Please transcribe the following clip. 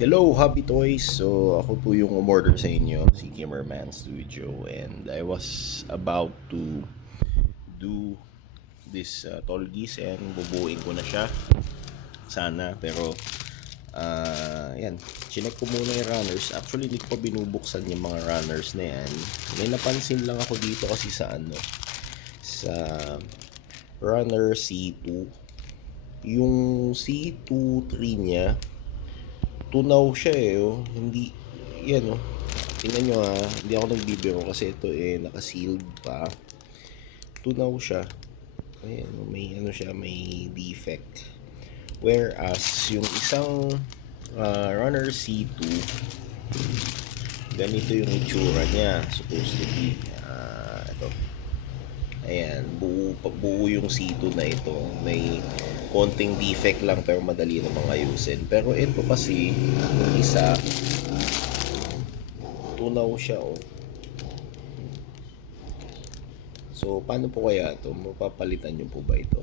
Hello, Hobby Toys! So, ako po yung umorder sa inyo, si Kimmerman Studio. And I was about to do this tall geese and bubuin ko na siya. Sana, pero yan, chinek ko muna yung runners. Actually, hindi ko pa binubuksan yung mga runners na yan. May napansin lang ako dito kasi sa runner C2. Yung C2 tree niya, tunaw siya oh. Hindi, yan oh. Tingnan nyo hindi ako nagbibiro kasi ito naka-sealed pa. Tunaw siya. Ayan, may ano siya, may defect. Whereas, yung isang runner C2, ganito yung itsura niya. Supposed to be, ito. Ayan, buo yung C2 na ito. May konting defect lang pero madali namang ayusin. Pero ito kasi, yung isa, tunaw siya oh. So, paano po kaya ito? Mapapalitan nyo po ba ito?